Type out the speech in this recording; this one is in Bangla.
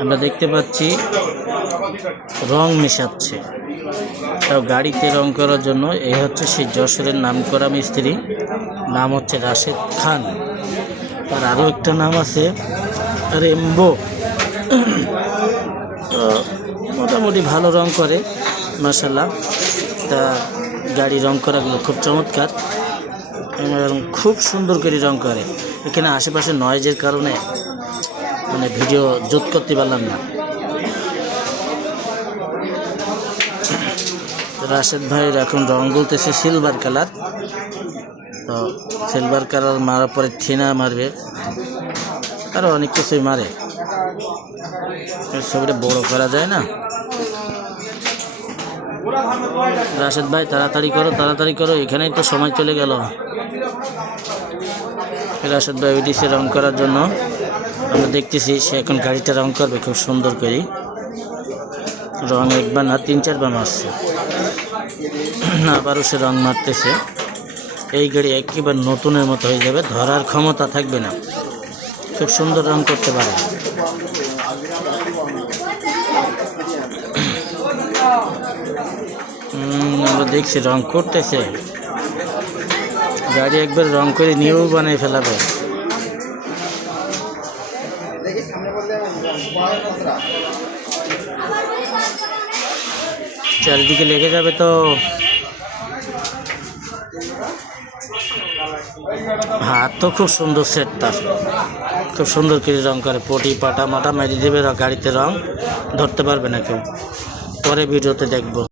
আমরা দেখতে পাচ্ছি রং মেশাচ্ছে, তাও গাড়িতে রং করার জন্য। এই হচ্ছে সেই যশোরের নামকরা মিস্ত্রি, নাম হচ্ছে রাশেদ খান। আর আরও একটা নাম আছে রেম্বো। তো মোটামুটি ভালো রং করে মাশাআল্লাহ। তা গাড়ি রং করাগুলো খুব চমৎকার এবং খুব সুন্দর করে রং করে। এখানে আশেপাশে নয়েজের কারণে মানে ভিডিও জোট করতে পারলাম না। রাশেদ ভাইয়ের এখন রং বলতেছে সিলভার কালার। তো সিলভার কালার মারার পরে থিনা মারবে, আরও অনেক কিছুই মারে। ছবিটা বড় করা যায় না। রাশেদ ভাই তাড়াতাড়ি করো, তাড়াতাড়ি করো, এখানেই তো সময় চলে গেল। রাশেদ ভাই উঠেছে রং করার জন্য। আমরা দেখতেছি সে এখন গাড়িটা রং করবে খুব সুন্দর করে। রং একবার না 3-4 বার মারছে, আবারও সে রং মারতেছে। এই গাড়ি একেবারে নতুনের মতো হয়ে যাবে, ধরার ক্ষমতা থাকবে না, খুব সুন্দর রং করতে পারে। আমরা দেখছি রং করতেছে, গাড়ি একবার রং করে নিয়েও বানিয়ে ফেলাবে। চারিদিকে লেগে যাবে তো। হাত তো খুব সুন্দর সেটটা, খুব সুন্দর করে রং করে। পটি পাটা মাটা মেরে দেবে, গাড়িতে রং ধরতে পারবে না কেউ। পরে ভিডিওতে দেখবো।